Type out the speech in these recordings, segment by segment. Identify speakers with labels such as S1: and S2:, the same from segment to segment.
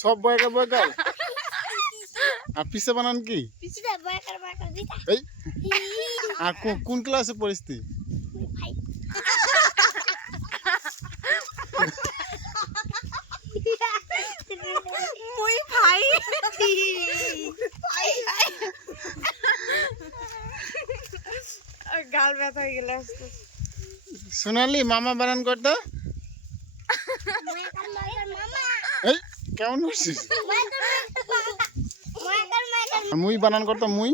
S1: সব বয়কার বয়কার? আর পিসে বানান কি? এই আর কোন ক্লাসে পড়িস
S2: ভাই
S3: মুই ভাই। গাল ব্যথা হয়ে গেল
S1: সোনালি মামা বানান করতো? এই কেমন করছিস? মুই বানান করতো মুই?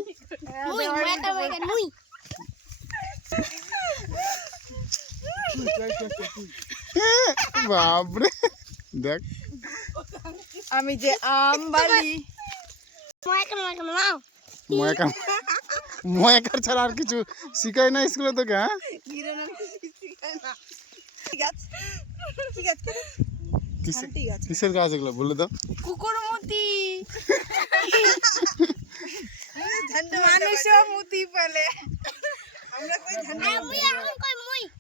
S1: বাপরে। দেখ।
S3: আমি যে আম বালি।
S1: ময়াকার ময়াকার ছাড়া আর কিছু শিখাই না স্কুলে তোকে হ্যাঁ?
S3: ঠিক আছে ঠিক আছে।
S1: কিসের গাছ এগুলো বলে দাও
S3: কুকুর মুতি মানুষও মুতি পালে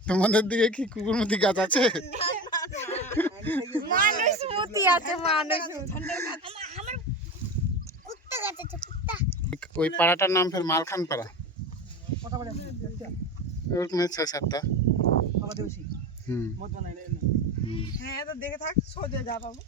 S1: তোমাদের দিকে কি কুকুরমতি গাছ আছে
S3: মানুষ মুতি আছে মানুষ
S2: আমার আমার কুত্তা গাছ আছে
S1: ওই পাড়াটার নাম ফের মালখান পাড়া ওরকম ছয় সাতটা হুম। নাই
S3: হ্যাঁ তো দেখে থাক সোজা যা পাবো।